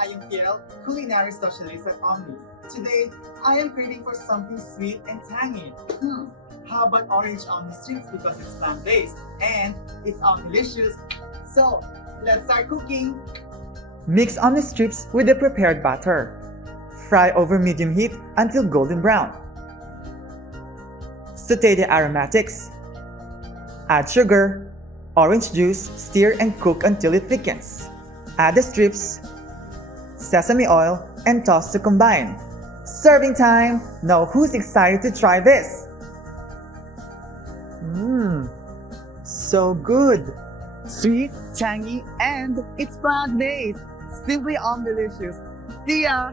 I am Fiel, culinary specialist at Omni. Today, I am craving for something sweet and tangy. How about orange Omni strips because it's plant-based and it's delicious. So, let's start cooking. Mix Omni strips with the prepared batter. Fry over medium heat until golden brown. Sauté the aromatics. Add sugar, orange juice, stir and cook until it thickens. Add the strips, sesame oil, and toss to combine. Serving time! Now who's excited to try this? So good! Sweet, tangy, and it's plant-based! Simply delicious! See ya!